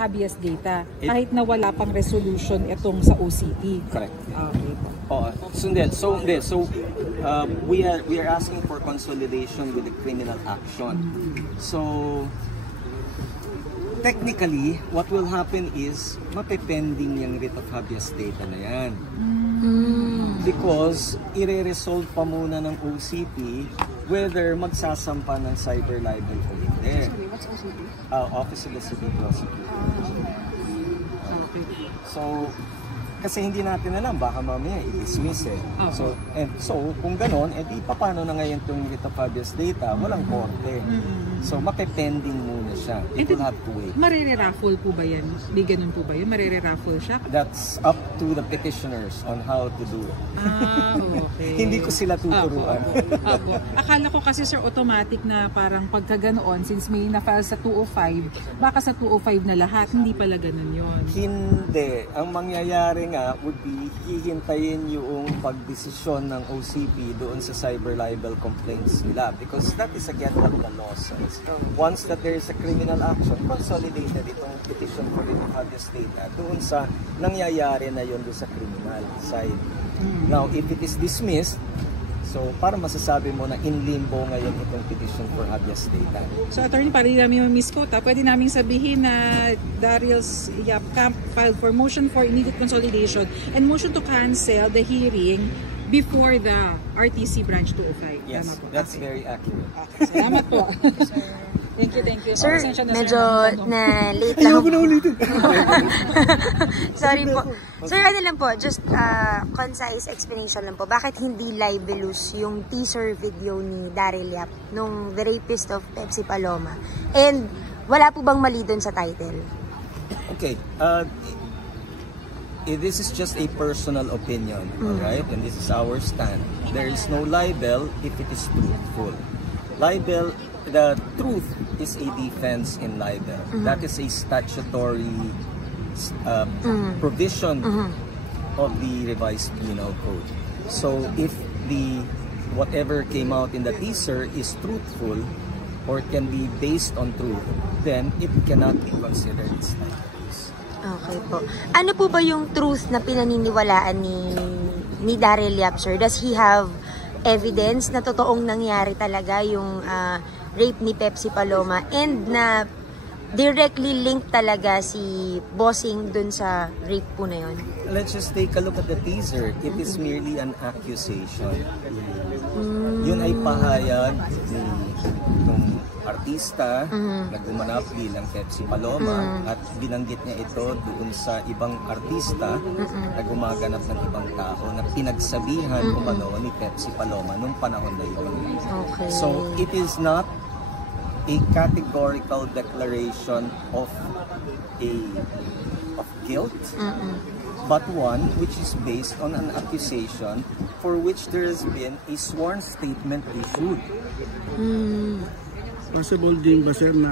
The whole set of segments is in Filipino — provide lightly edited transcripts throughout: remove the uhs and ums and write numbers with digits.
habeas data kahit na wala pang resolution itong sa OCP. Correct. Okay po. So we are asking for consolidation with the criminal action. So technically, what will happen is mapepending yung writ of habeas data na yan. Because ire-resolve pa muna ng OCP whether magsasampa ng cyber libel o hindi. What's OCP? Office of the Civil Prosecutor. Okay. So, kasi hindi natin alam, baka mamaya i-dismiss eh. So, kung ganon, edi paano na ngayon itong writ of habeas data? Walang korte. So, mapepending muna siya. It will have to wait. Marire-raffle po ba yan? Di ganun po ba yun? Marire-raffle siya? That's up to the petitioners on how to do it. Okay. Hindi ko sila tuturuan. Apo. Akala ko kasi sir, automatic na parang pagka ganoon, since may na-file sa 205, baka sa 205 na lahat, hindi pala ganun yun. Hindi. Ang mangyayari nga would be hihintayin yung pagdesisyon ng OCP doon sa cyber libel complaints nila because that is against what the law says. Once that there is a criminal action, consolidated itong petition for writ of habeas data doon sa nangyayari na yun doon sa criminal side. Now, if it is dismissed, so para masasabi mo na in limbo ngayon itong petition for habeas data. So attorney, para hindi namin ma-misquote, pwede namin sabihin na Darius Yapcamp filed for motion for immediate consolidation and motion to cancel the hearing before the RTC branch 205. Yes, that's very accurate. Okay, salamat po. Thank you. Sir, medyo na late lang. Sorry po. Sir, ano lang po, just concise explanation lang po. Bakit hindi libelous yung teaser video ni Daryl Yap nung The Rapist of Pepsi Paloma? And wala po bang mali dun sa title? Okay. This is just a personal opinion, alright? And this is our stand. There is no libel if it is truthful. Libel, the truth is a defense in libel. That is a statutory provision of the revised penal code. So if whatever came out in the teaser is truthful or can be based on truth, then it cannot be considered as libel. Okay po. Ano po ba yung truth na pinaniniwalaan ni Daryl Yap, sir? Does he have evidence na totoong nangyari talaga yung rape ni Pepsi Paloma and na directly linked talaga si Bossing dun sa rape po na yun? Let's just take a look at the teaser. It is merely an accusation. Yun ay pahayag ng artista na gumanap bilang Pepsi Paloma at binanggit niya ito doon sa ibang artista na gumaganap ng ibang tao na pinagsabihan umano ni Pepsi Paloma nung panahon na yun. Okay. So it is not a categorical declaration of guilt, but one which is based on an accusation for which there has been a sworn statement issued. Possible din ba sir na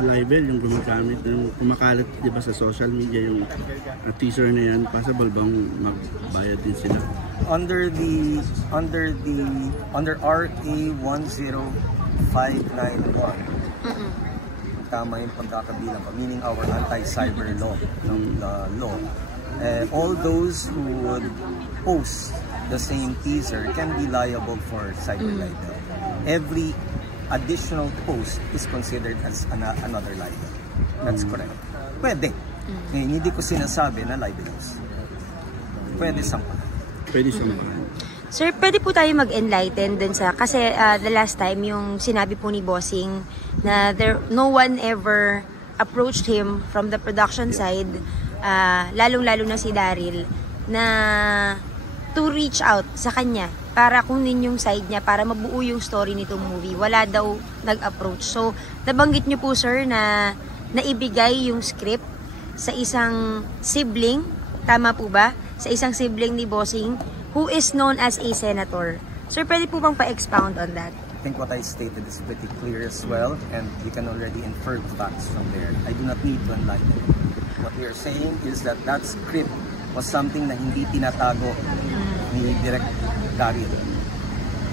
ma-libel yung gumagamit ng kumakalat di ba sa social media yung teaser na yan? Possible bang magbayad din sila? Under RA 10591, tama yung pagkakabilang, meaning our anti-cyber law, all those who would post the same teaser can be liable for cyber libel. Every additional post is considered as another libel. That's correct. Pwede. Hindi ko sinasabi na libelous. Pwede sampahan. Pwede sampahan. Sir, pwede po tayo mag-enlighten dun sa, kasi the last time yung sinabi po ni Bossing na no one ever approached him from the production side, lalong-lalo na si Daryl, na to reach out sa kanya para kunin yung side niya, para mabuo yung story nitong movie. Wala daw nag-approach. So, nabanggit niyo po sir na naibigay yung script sa isang sibling, tama po ba? Sa isang sibling ni Bossing, who is known as a senator. Sir, pwede po bang pa-expound on that? I think what I stated is pretty clear as well, and you can already infer the facts from there. I do not need to enlighten. What we are saying is that that script was something na hindi tinatago ni Direk Daryl.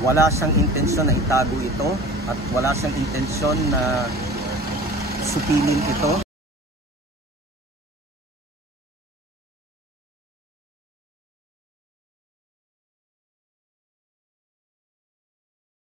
Wala siyang intensyon na itago ito at wala siyang intensyon na supilin ito.